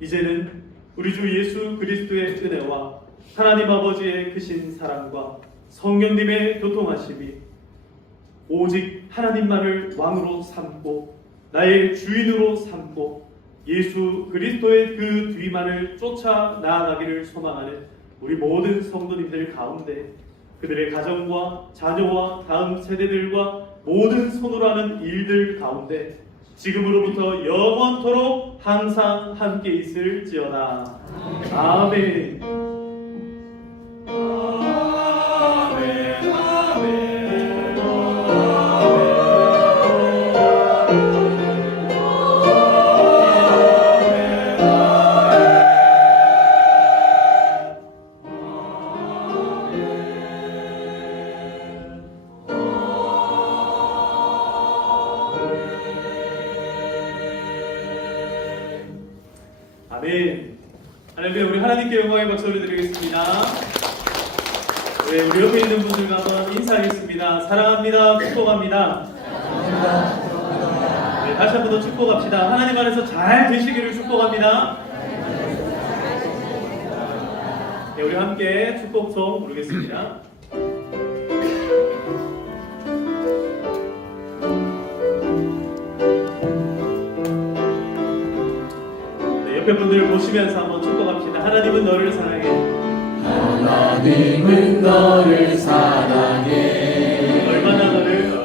이제는 우리 주 예수 그리스도의 은혜와 하나님 아버지의 크신 사랑과 성령님의 교통하심이 오직 하나님만을 왕으로 삼고 나의 주인으로 삼고 예수 그리스도의 그 뒤만을 쫓아 나아가기를 소망하는 우리 모든 성도님들 가운데 그들의 가정과 자녀와 다음 세대들과 모든 손으로 하는 일들 가운데 지금으로부터 영원토록 항상 함께 있을지어다. 아멘. 아멘. 아멘. 아멘. 할렐루야. 우리 하나님께 영광의 박수 올려드리겠습니다. 네, 우리 옆에 있는 분들과 한번 인사하겠습니다. 사랑합니다. 축복합니다. 네, 다시 한 번 더 축복합시다. 하나님 안에서 잘 되시기를 축복합니다. 네, 우리 함께 축복송 부르겠습니다. 옆에 분들 보시면서 한번 축복합시다. 하나님은 너를 사랑해. 하나님은 너를 사랑해.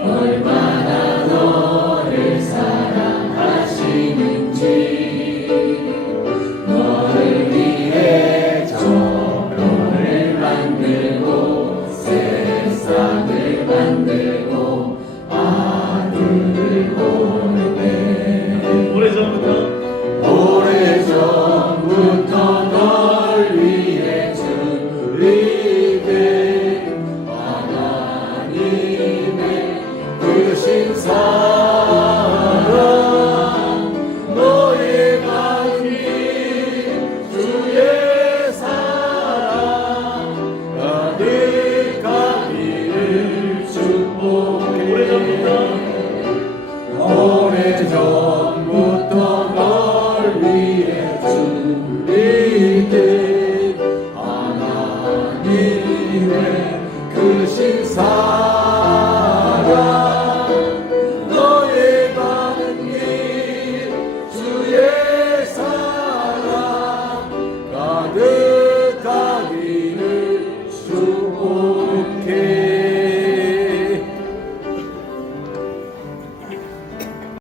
얼마나 너를 사랑하시는지 너를 위해 저편을 만들고 세상을 만들고 아들을 보냈네. 오래전부터 널 위해 주님께 하나님의 크신 사랑